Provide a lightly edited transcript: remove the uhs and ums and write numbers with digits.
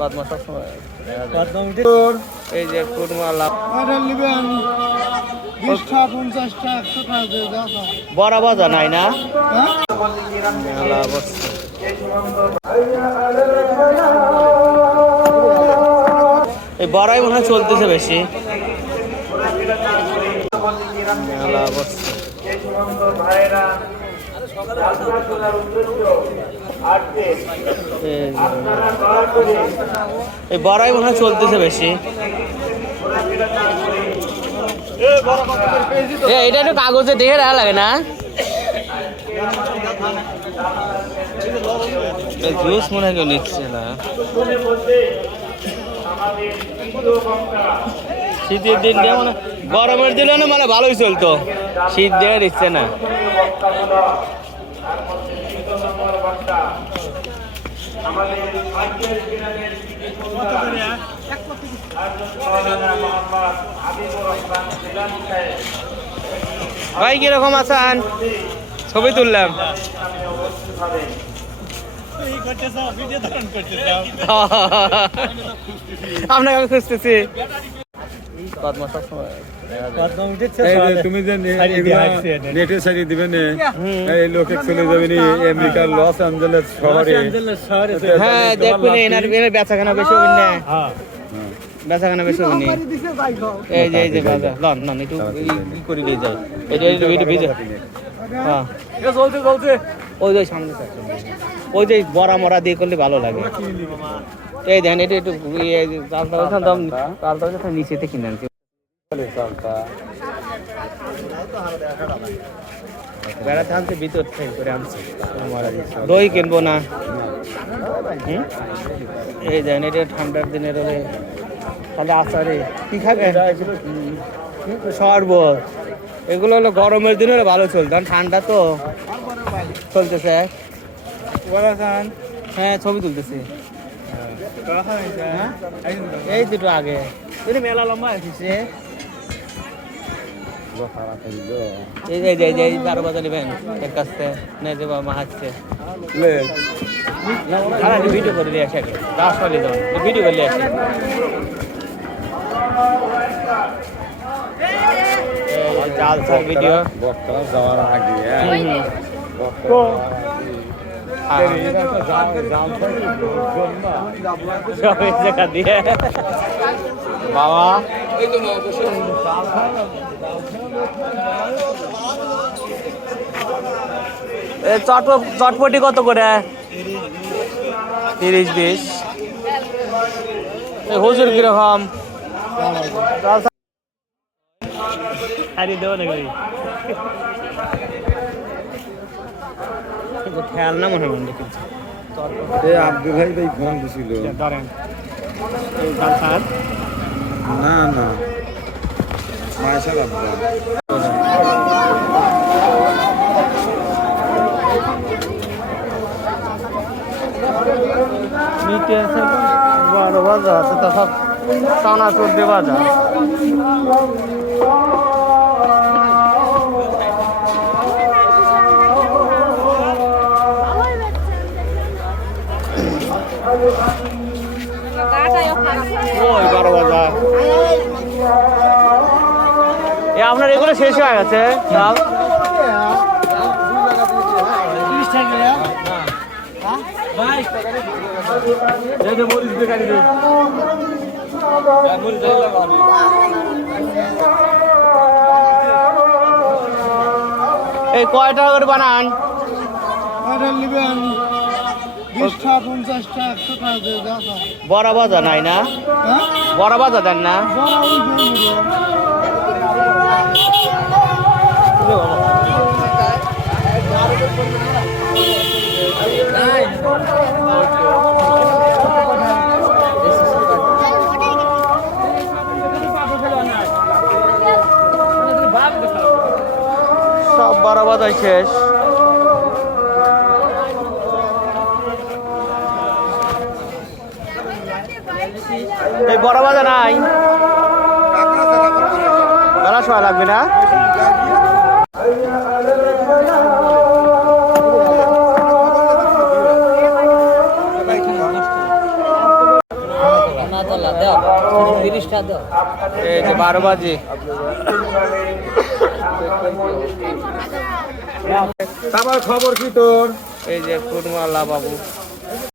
কদমা সবসময় এই যে কুরমা লাভ বড় বাজার নাই না মেলা বসছে। এই বড়াই মনে হয় চলতেছে বেশি মেলা বসছে। এই বড়াই মনে হয় চলতেছে বেশি। এটা একটু কাগজে দেখে রাখা লাগে না জুস মনে হয় কেউ নিচ্ছে না। শীতের দিন যেমন গরমের দিলে না মানে ভালোই চলতো, শীত দিয়ে দিচ্ছে না। ভাই কিরকম আছেন? ছবি তুললাম। আপনাকে আমি খুঁজতেছি। তুমি যে নেটে সারিয়ে দিবে এই লোকে চলে যাবে আমেরিকার লস অ্যাঞ্জেলেস শহরে। হ্যাঁ দেখবেন এনার বেচাকেনা বেশি হবে না, বেচাকেনা বেশি হবে না। এই যে এই যে বাজার লন লন একটু ই করে দিয়ে যায় এটা একটু ভিজে। হ্যাঁ চলছে চলছে ওই যে সামনে ওই যে বড়া মরা দিয়ে করলে ভালো লাগে। এই দেখেন এটা একটু চালটা নিচেতে কিনে আনছি। বেড়াতে আনছে ভিতর থেকে করে আনছি। দই কিনবো না। এই দেখেন এটা ঠান্ডার দিনের হলে তাহলে আচারে কি খাবে শরবত, এগুলো হলো গরমের দিনে ভালো চলতো, ঠান্ডা তো চলতেছে। হ্যাঁ ছবি তুলতেছি এই দুটো আগে মেলা লম্বা আসছে। এই 12 বাজে নেবেন এর কাছ থেকে নেই যে মা হাসছে ভিডিও করে দিয়ে আসে রাসপালি যান ভিডিও করে আসে। জালসার ভিডিও যাওয়ার আগে দিয়ে বাবা চটপটি কত করে? 30-20। হুজুর কিরকম দেবো নাকি খেয়াল না মনে হয় আব্দুল ভাই ভাই ফোন দিছিল। না না মাইশাল আব্দুল বড় বাজার তো সব চানাচুর দিয়ে বাজার। ওই 12 বাজার আপনার এগুলো শেষ হয়ে গেছে চাল। এই কয় টাকা করে বানান? 50 বড় বাজার নাই না, বড় বাজার দেন না। সব বড় বাজার শেষ। এই বড় বাজার নাই, বেলা সময় লাগবে না। এই যে 12 বাজে আমার খবর কি তোর? এই যে কুটমালা বাবু